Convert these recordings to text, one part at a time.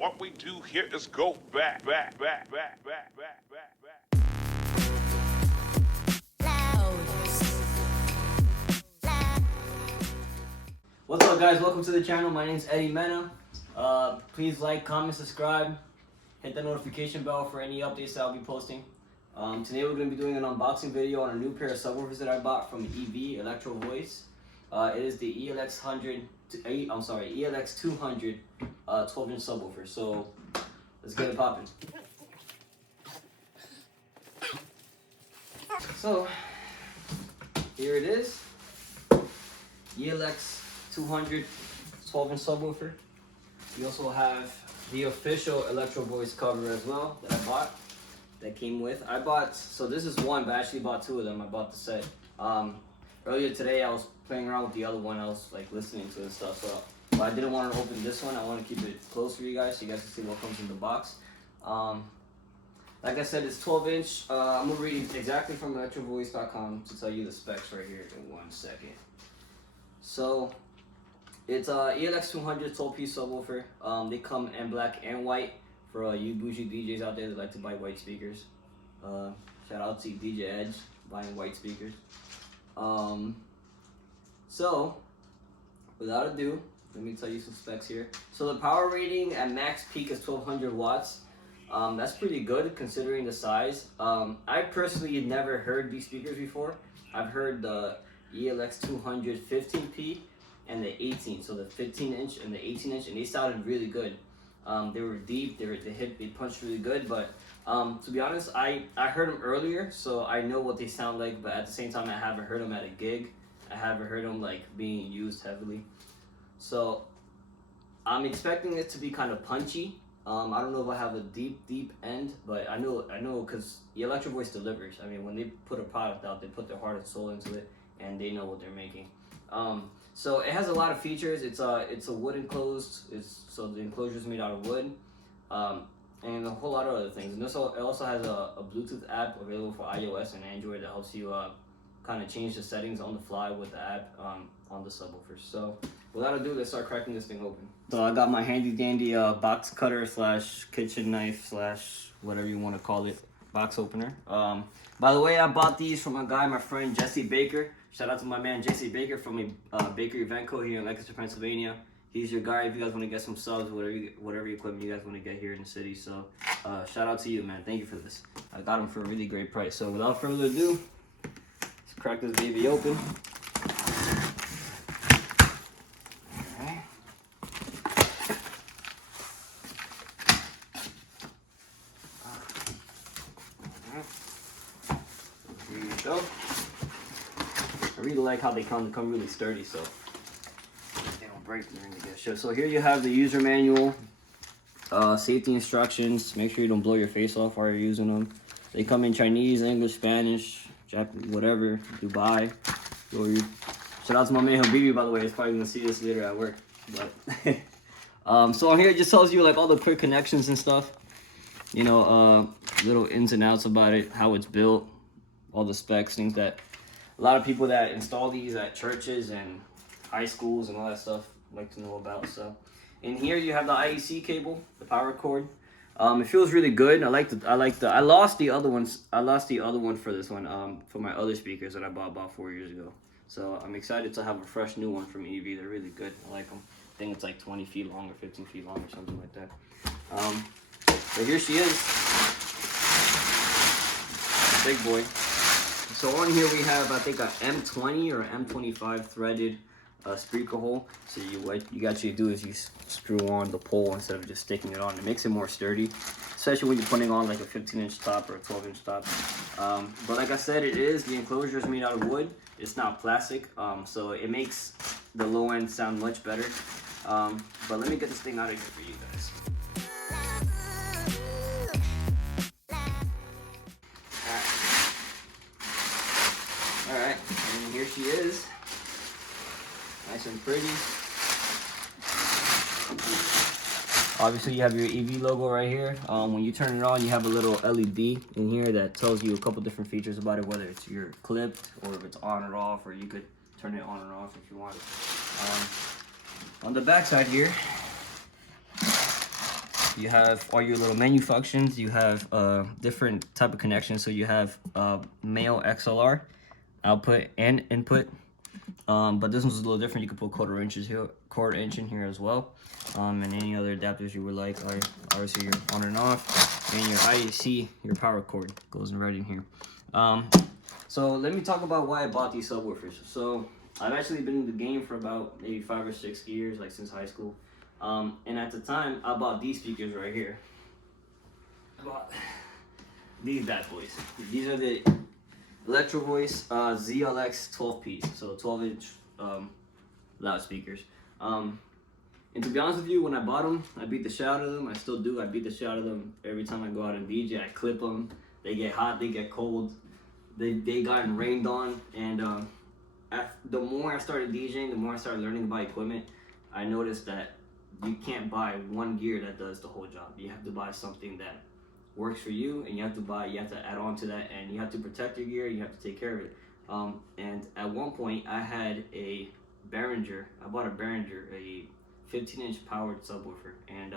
What we do here is go back. What's up, guys? Welcome to the channel. My name is Eddy Mena. Please like, comment, subscribe, hit the notification bell for any updates that I'll be posting. Today we're going to be doing an unboxing video on a new pair of subwoofers that I bought from EV Electro Voice. It is the ELX200 12-inch subwoofer. So let's get it popping. So here it is, ELX200 12-inch subwoofer. We also have the official Electro Voice cover as well that I bought. That came with. So this is one, but I actually bought two of them. I bought the set. Earlier today I was playing around with the other one. I was like listening to and stuff. So, but I didn't want to open this one. I want to keep it close for you guys so you guys can see what comes in the box. Like I said, it's 12-inch. I'm gonna read exactly from electrovoice.com to tell you the specs right here in 1 second. So it's ELX200 12-piece subwoofer. They come in black and white for you bougie DJs out there that like to buy white speakers. Shout out to DJ Edge buying white speakers. So without ado, let me tell you some specs here. So the power rating at max peak is 1200 watts. That's pretty good considering the size. I personally had never heard these speakers before. I've heard the ELX200 15P and the 18, so the 15-inch and the 18-inch, and they sounded really good. They were deep, they punched really good, but to be honest, I heard them earlier, so I know what they sound like, but at the same time, I haven't heard them at a gig. I haven't heard them like being used heavily. So I'm expecting it to be kind of punchy. I don't know if I have a deep end, but I know because the Electro Voice delivers. I mean, when they put a product out, they put their heart and soul into it, and they know what they're making. So it has a lot of features. It's a wood enclosed. So the enclosure is made out of wood, and a whole lot of other things. And it also has a Bluetooth app available for iOS and Android that helps you kind of change the settings on the fly with the app on the subwoofer. So without ado, let's start cracking this thing open. So I got my handy dandy box cutter / kitchen knife / whatever you want to call it, box opener. By the way, I bought these from my friend Jesse Baker. Shout out to my man Jesse Baker from a bakery event co here in Lancaster, Pennsylvania. He's your guy if you guys want to get some subs, whatever equipment you guys want to get here in the city. So shout out to you, man. Thank you for this. I got them for a really great price. So without further ado, let's crack this baby open. Alright. Here you go. I really like how they come really sturdy, so they don't break during the show. So here you have the user manual, safety instructions. Make sure you don't blow your face off while you're using them. They come in Chinese, English, Spanish, Japanese, whatever, Dubai. Shout out to my man Habibi, by the way. He's probably gonna see this later at work. But so on here it just tells you like all the quick connections and stuff. You know, little ins and outs about it, how it's built, all the specs, things that a lot of people that install these at churches and high schools and all that stuff like to know about. So in here you have the IEC cable, the power cord. It feels really good. I lost the other one for this one, for my other speakers that I bought about 4 years ago. So I'm excited to have a fresh new one from EV. They're really good. I like them. I think it's like 20 feet long or 15 feet long or something like that. So here she is. Big boy. So on here we have, I think, a M20 or M25 threaded speaker hole. So what you actually do is you screw on the pole instead of just sticking it on. It makes it more sturdy, especially when you're putting on like a 15-inch top or a 12-inch top. But like I said, the enclosure is made out of wood. It's not plastic, so it makes the low end sound much better. But let me get this thing out of here for you guys. Alright, and here she is. Nice and pretty. Obviously you have your EV logo right here. When you turn it on, you have a little LED in here that tells you a couple different features about it, whether it's you're clipped or if it's on or off, or you could turn it on and off if you want. On the back side here, You have all your little menu functions. You have different type of connections. So you have male XLR output and input. But this one's a little different. You can put quarter inch in here as well. And any other adapters you would like. Obviously your on and off. And your IAC, your power cord goes right in here. So let me talk about why I bought these subwoofers. So I've actually been in the game for about maybe 5 or 6 years, like since high school. And at the time, I bought these speakers right here. I bought these bad boys. These are the Electro Voice ZLX 12Ps, so 12-inch loudspeakers. And to be honest with you, when I bought them, I beat the shit out of them. I still do. I beat the shit out of them every time I go out and DJ. I clip them. They get hot. They get cold. They gotten rained on. And the more I started DJing, the more I started learning about equipment, I noticed that you can't buy one gear that does the whole job. You have to buy something that works for you, and you have to add on to that, and you have to protect your gear. You have to take care of it. And at one point, I had a Behringer. I bought a Behringer, a 15-inch powered subwoofer, and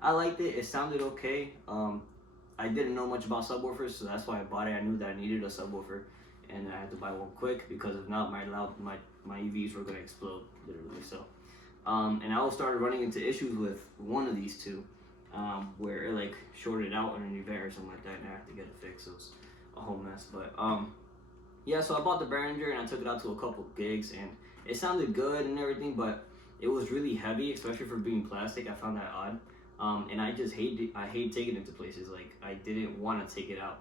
I liked it. It sounded okay. I didn't know much about subwoofers, so that's why I bought it. I knew that I needed a subwoofer, and I had to buy one quick because if not, my EVs were gonna explode, literally. So, and I also started running into issues with one of these two, where it like shorted out on an event or something like that, and I had to get it fixed. It was a whole mess, but yeah. So I bought the Behringer and I took it out to a couple gigs, and it sounded good and everything, but it was really heavy, especially for being plastic. I found that odd. And I just hate taking it to places. Like, I didn't want to take it out.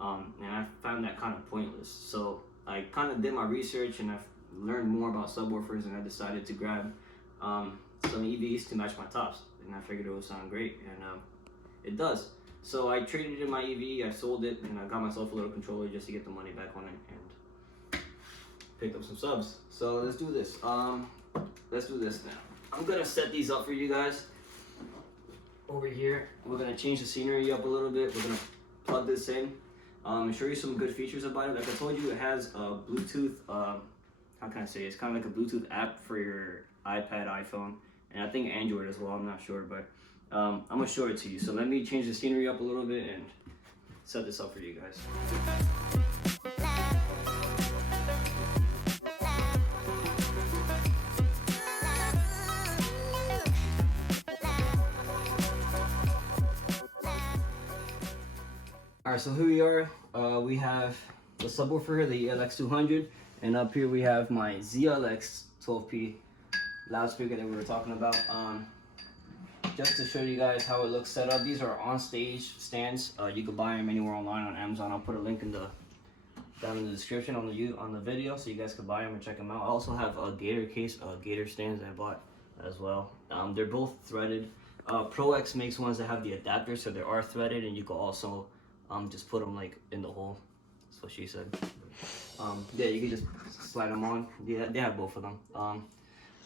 And I found that kind of pointless. So I kind of did my research and I've learned more about subwoofers, and I decided to grab some EVs to match my tops. And I figured it would sound great, and it does. So I traded in my EV, I sold it, and I got myself a little controller just to get the money back on it and picked up some subs. So let's do this. Let's do this now. I'm gonna set these up for you guys. Over here, we're gonna change the scenery up a little bit. We're gonna plug this in and show you some good features about it. Like I told you, it has a Bluetooth, how can I say it? It's kind of like a Bluetooth app for your iPad, iPhone, and I think Android as well. I'm not sure, but I'm gonna show it to you. So let me change the scenery up a little bit and set this up for you guys. Alright, so here we are. We have the subwoofer here, the ELX200, and up here we have my ZLX 12P loudspeaker that we were talking about. Just to show you guys how it looks set up, these are on-stage stands. You can buy them anywhere online on Amazon. I'll put a link in down in the description on the video, so you guys can buy them and check them out. I also have a Gator case, Gator stands that I bought as well. They're both threaded. Pro X makes ones that have the adapter, so they are threaded, and you can also just put them like in the hole. That's what she said. Yeah, you can just slide them on. Yeah, they have both of them.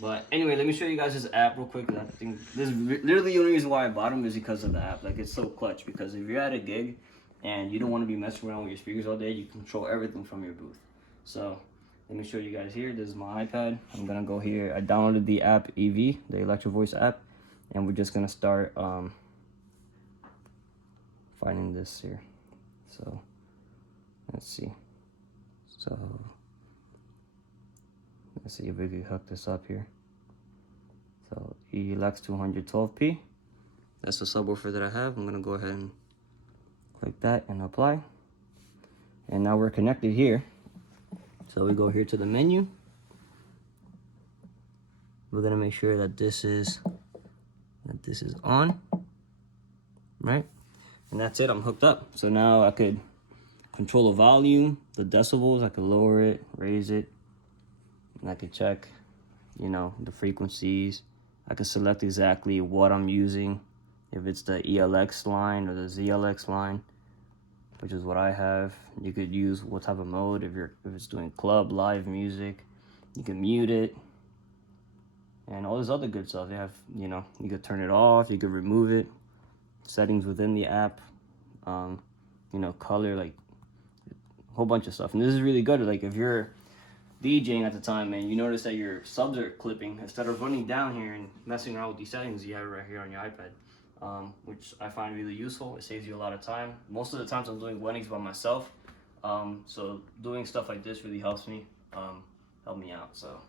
But anyway, let me show you guys this app real quick. I think this is literally the only reason why I bought them is because of the app. Like, it's so clutch, because if you're at a gig and you don't want to be messing around with your speakers all day, you control everything from your booth. So let me show you guys here. This is my iPad. I'm gonna go here. I downloaded the app EV, the Electro Voice app, and we're just gonna start finding this here. So let's see. So let's see if we can hook this up here. So ELX200 12P. That's the subwoofer that I have. I'm gonna go ahead and click that and apply. And now we're connected here. So we go here to the menu. We're gonna make sure that this is on, right? And that's it, I'm hooked up. So now I could control the volume, the decibels, I could lower it, raise it, and I could check, you know, the frequencies. I could select exactly what I'm using, if it's the ELX line or the ZLX line, which is what I have. You could use what type of mode, if it's doing club, live music, you can mute it, and all this other good stuff. They have, you know, you could turn it off, you could remove it, settings within the app, you know, color, like a whole bunch of stuff. And this is really good. Like, if you're DJing at the time and you notice that your subs are clipping, instead of running down here and messing around with these settings, you have it right here on your iPad. which I find really useful. It saves you a lot of time. Most of the times I'm doing weddings by myself, so doing stuff like this really helps me, help me out. So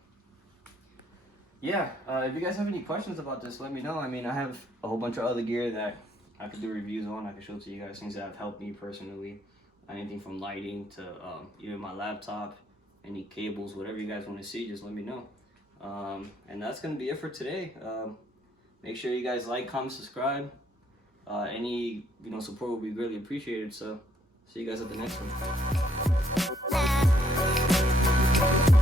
yeah, if you guys have any questions about this, let me know. I mean, I have a whole bunch of other gear that I could do reviews on. I could show to you guys things that have helped me personally. Anything from lighting to even my laptop, any cables, whatever you guys want to see, just let me know. And that's gonna be it for today. Make sure you guys like, comment, subscribe. Any support would be greatly appreciated. So see you guys at the next one.